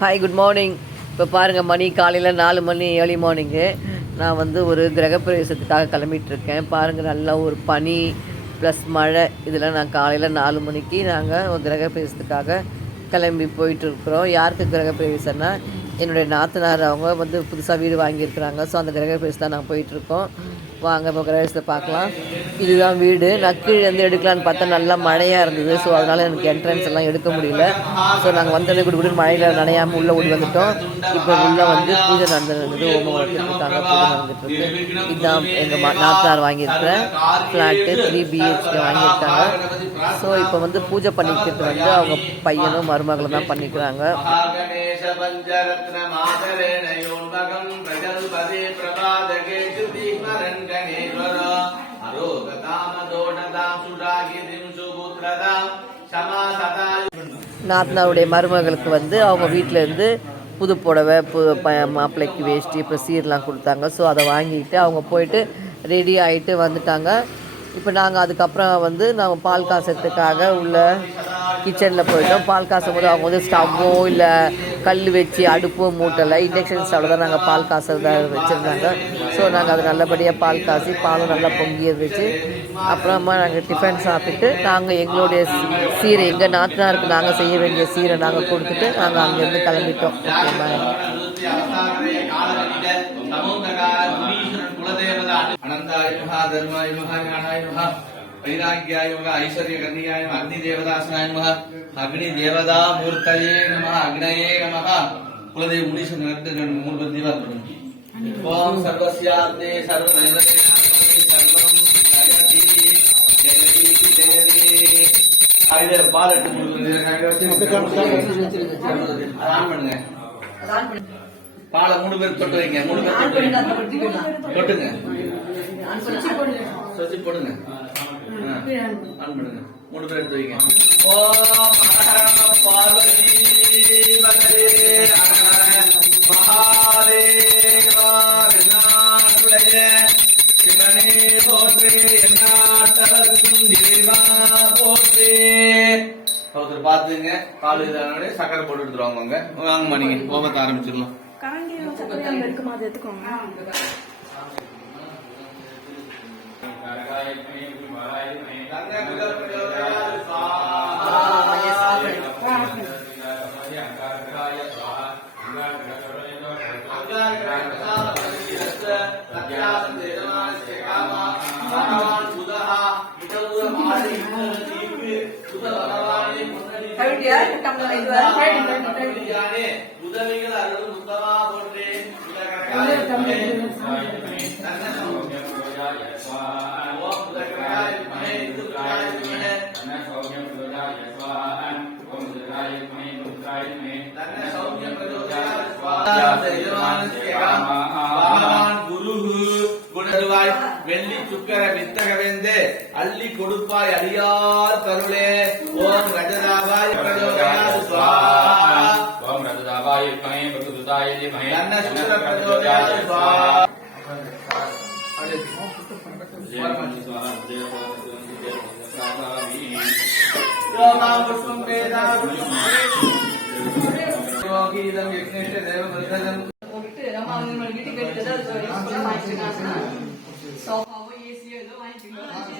Hi, good morning. இப்போ பாருங்கள், மணி காலையில் 4 மணி ஏர்லி மார்னிங்கு. நான் வந்து ஒரு கிரகப்பிரவேசத்துக்காக கிளம்பிகிட்ருக்கேன். பாருங்கள், நல்லா ஒரு பனி ப்ளஸ் மழை. இதில் நான் காலையில் 4 மணிக்கு நாங்கள் ஒரு கிரகப்பிரவேசத்துக்காக கிளம்பி போயிட்டுருக்குறோம். யாருக்கு கிரகப்பிரவேசம்னா, என்னுடைய நாத்தனார் அவங்க வந்து புதுசாக வீடு வாங்கியிருக்கிறாங்க. ஸோ அந்த கிரகப்பிரவேசம் தான் நாங்கள் போயிட்டுருக்கோம். வாங்க இப்போ கிரகப்பிரவேசத்தை பார்க்கலாம். இதுதான் வீடு. நான் கீழே வந்து எடுக்கலான்னு பார்த்தா நல்லா மழையாக இருந்தது. ஸோ அதனால் எனக்கு என்ட்ரன்ஸ் எல்லாம் எடுக்க முடியல. ஸோ நாங்கள் வந்தோடனே கூட மழையில் நனையாமல் உள்ளே ஓடி வந்துவிட்டோம். இப்போ உள்ளே வந்து பூஜை நடந்துருந்தது. ஓமம் வளர்த்துட்ருக்காங்க, பூஜை நடந்துட்டுருக்கு. இதுதான் எங்கள் நாத்தனார் வாங்கியிருக்கிற ஃப்ளாட்டு 3 BHK வாங்கியிருக்காங்க. ஸோ இப்போ வந்து பூஜை பண்ணிக்கிறது வந்து அவங்க பையனும் மருமகளும் தான் பண்ணிக்கிறாங்க. நாத்தனாருடைய மருமகளுக்கு வந்து அவங்க வீட்டில் இருந்து புது புடவை, மாப்பிள்ளைக்கு வேஷ்டி, இப்போ சீரெலாம் கொடுத்தாங்க. ஸோ அதை வாங்கிட்டு அவங்க போயிட்டு ரெடி ஆகிட்டு வந்துட்டாங்க. இப்போ நாங்கள் அதுக்கப்புறம் வந்து நாங்கள் பால் காசத்துக்காக உள்ள கிச்சனில் போயிட்டோம். பால் காசும் போது அவங்க வந்து ஸ்டவ்வோ இல்லை கல் வச்சு அடுப்பும் மூட்டலை, இண்டக்ஷன் ஸ்டவ்வில் தான் நாங்கள் பால் காசுறத வச்சுருந்தாங்க. ஸோ நாங்கள் அது நல்லபடியாக பால் காசி பாலும் நல்லா பொங்கி இருந்துச்சு. அப்புறமா நாங்கள் டிஃபன் சாப்பிட்டு நாங்கள் எங்களுடைய சீரை எங்கள் நாத்தனாருக்கு நாங்கள் செய்ய வேண்டிய சீரை நாங்கள் கொடுத்துட்டு நாங்கள் அங்கேருந்து கிளம்பிட்டோம். वैराग्याय नमः, ऐश्वर्यकन्याय नमः, अग्निदेवदासनाय नमः, अग्निदेवता मूर्तये नमः, अग्नये नमः. कुलदेव मुनीश नरकन मूलबद्धि वदनु. ओम सर्वस्यान्ते सर्वनैवेद्यानि सर्वं जयति जयति जयति. आइदे பாலட்டு மூலபத்தி ஆன் பண்ணுங்க. பால 3 பேர் தொட்டு வைங்க. 3 பேர் தொட்டுங்க. சுவிட்ச் போடுங்க. ஆன் பண்ணுங்க. 3 பேர் எடுத்து வைங்க. ஓம் ஹர பார்வதி பதே ஹர மகாதேவா விநாயகருடைய சிவனே போற்றி, என்னாட்டவர்க்கும் தேவா போற்றி. ஒருத்தர் பாத்துங்க. காலு இதானே சக்கரை போட்டு எடுத்துருவாங்க. வாங்க மணிங்க, கோபத்தை ஆரம்பிச்சிடலாம். உதவிகள் அருள் முத்தமா போன்றே வெள்ளி சுக்கர வித்தகவேந்தே அள்ளி கொடுப்பாய் அடியார் கருளே. ஓம் ரஜதாபாய் பிரஜோதயாத் ஸ்வாஹா. ஓம் ரஜதாபாய் வித்மஹே வக்ருதாய தீமஹி தன்னோ பிரச்சோதயாத் ஸ்வாஹா. யோமாம் புஷ்பம் வேதா யோகீதம் யக்ஞேஷ தேவவர்தனம் போட்டு அம்மா அவங்க வீட்டுக்கு எடுத்தது சோஃபாவோ ஏசியோ ஏதோ வாங்கிக்கோங்க.